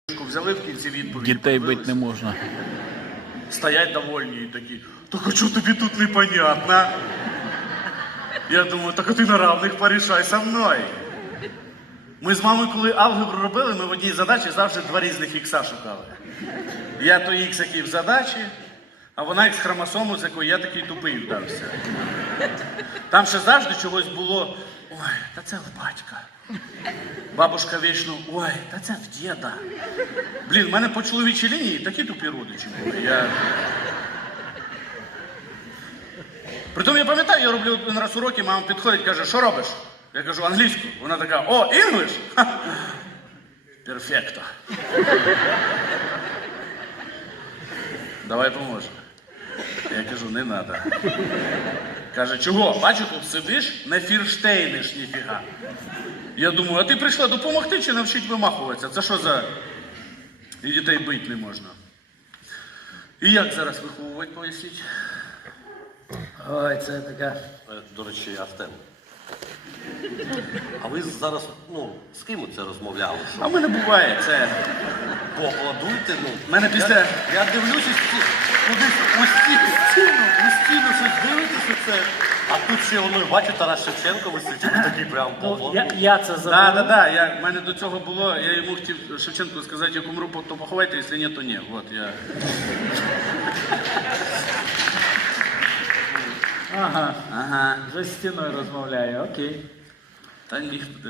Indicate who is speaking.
Speaker 1: взяли в кінці відповідь.
Speaker 2: Дітей бити не можна.
Speaker 1: Стоять довольні і такі, так а чого тобі тут непонятно? Я думаю, так а ти на равних порішай со мною. Ми з мамою, коли алгебру робили, ми в одній задачі завжди два різних ікса шукали. Я то ікс, який в задачі, а вона ікс хромосому, з якої я такий тупий вдався. Там ще завжди чогось було, ой, та це в батька. Бабушка вічно, ой, та це в діда. Блін, в мене по чоловічій лінії такі тупі родичі були. Притом я пам'ятаю, я роблю один раз уроки, мама підходить, каже, що робиш? Я кажу, англійську. Вона така, о, інглиш? Перфекто. Давай поможемо. Я кажу, не треба. Каже, чого? Бачу, тут сидиш, не фірштейниш ніфіга. Я думаю, а ти прийшла допомогти чи навчить вимахуватися? Це що за... І дітей бити не можна. І як зараз виховувати, поясніть?
Speaker 3: Ой, це така.
Speaker 4: До речі, я в тему. А ви зараз, з ким це розмовляли?
Speaker 1: А в мене буває, це...
Speaker 4: Поаплодуйте,
Speaker 1: Мене після...
Speaker 4: Я дивлюся, кудись у стіну щось дивитеся це. А тут ще, бачу, Тарас Шевченко висить, і такий прям поаплодує.
Speaker 3: Я це забув.
Speaker 1: Да, в мене до цього було, я йому хотів Шевченку сказати, як умру, то поховайте, якщо ні, то ні. От, я...
Speaker 3: Ага. Вже з стіною розмовляє, окей.
Speaker 1: Та ні.